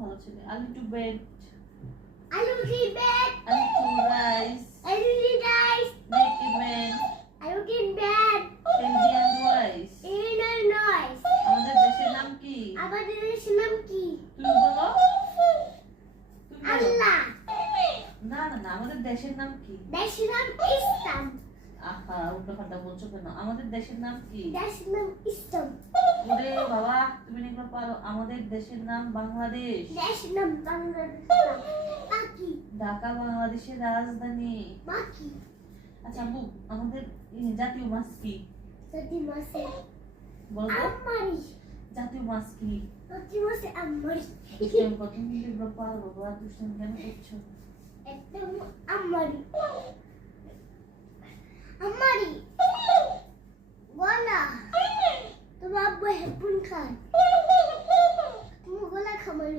ভালো ছেলে। আলু টু বেড, আলু কি বেড, আলু টু রাইস, আলু কি রাইস, মেক এ ম্যান, আলু কি bed, healthy and wise. Inner noise. আমাদের দেশের নাম কি? আমাদের দেশের নাম কি? তুমি বলো, তুমি বলো। আল্লাহ। না না না, আমাদের দেশের নাম কি? দেশের নাম ইসলাম। আহা, উল্টো পাল্টা বলছো কেন? আমাদের দেশের নাম কি? দেশের নাম ইসলাম। ওরে বাবা, তুমি এগুলো পারো। আমাদের দেশের নাম বাংলাদেশ। দেশের নাম বাংলাদেশ। বাকি ঢাকা বাংলাদেশের রাজধানী। বাকি আচ্ছা আম্মু, আমাদের জাতীয় মাছ কি? যদি মাসে বলতো, আমারি, জাতীয় মাছ কি? যদি মাসে আমারি, দুষ্টামি করো, তুমি এগুলো পারো বাবা, দুষ্টামি কেন করছো? একদম আমারি, আমারি গলা। তোমার আব্বু হেডফোন খায়, তুমি গলা খামারি।